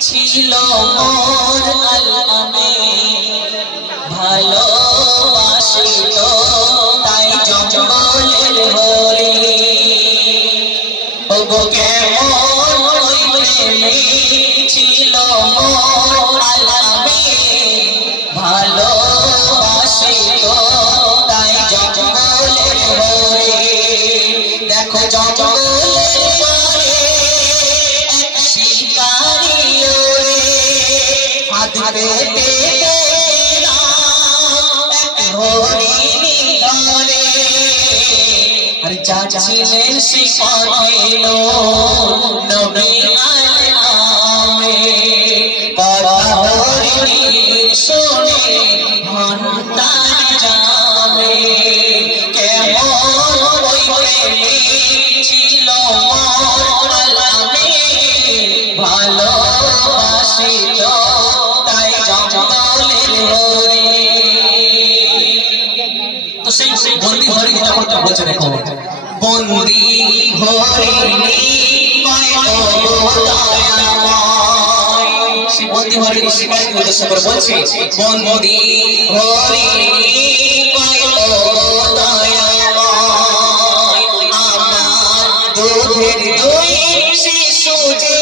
ছিল মোর আল-আমিন ভালোবাসিত তাই জঙ্গলের হরি ওগো কেমন ওই প্রেমিক ছিল মোর আল-আমিন ভালোবাসিত তাই জঙ্গলের হরি দেখো জঙ্গলের পরে এক শিকারি ওরে হাত পেতে হরিণী ধরে আর যাচ্ছিলেন সে পথেল নবী আল-আমে কথা হরিণীর শুনে মন তার যাবে কেমন ওই প্রেমিক ছিল মোর আল-আমিন ভালোবাসিত তাই জঙ্গলের হরি তো সেই বন্দি হরিণী তখন বলছে দেখো বন্দি হরিণী সেই বন্দি হরিণী শিকারীকে উদ্দেশ্য করে বলছে বন্দি হরিণী আমার দুধের দুই শিশু যে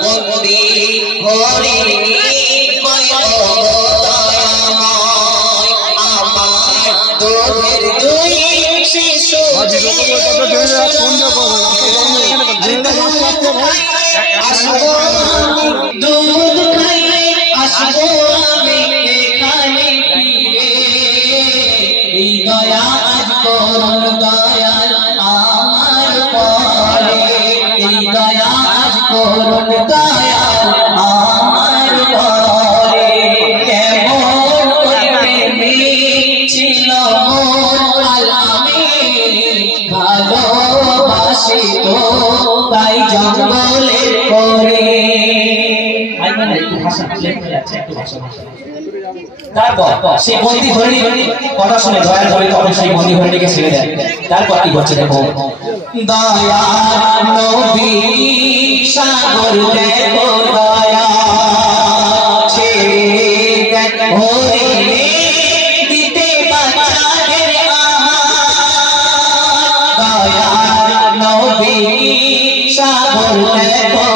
বন্দি হরিণী দুধের দুই শিশু দুধ খাইলে আসবো আমি এখানে এই দয়া আজ করুন দয়াল আমার পরে এই দয়া আজ করুন দয়াল আমার পরে কেমন প্রেমিক ছিল মোর আল-আমিন ভালোবাসিত তাই জঙ্গলের পরে তারপর সেই বন্দি হরিণী কথা শুনে দয়াল হরি তখন সেই বন্দি হরিণীকে ছেড়ে দেয় তারপর কি করছে দেখো দয়াল নবী সাগর দেখো দয়া ছেড়ে দেন হরিণী দিতে বাচ্চাদের আহার দয়াল নবী সাগর দেখো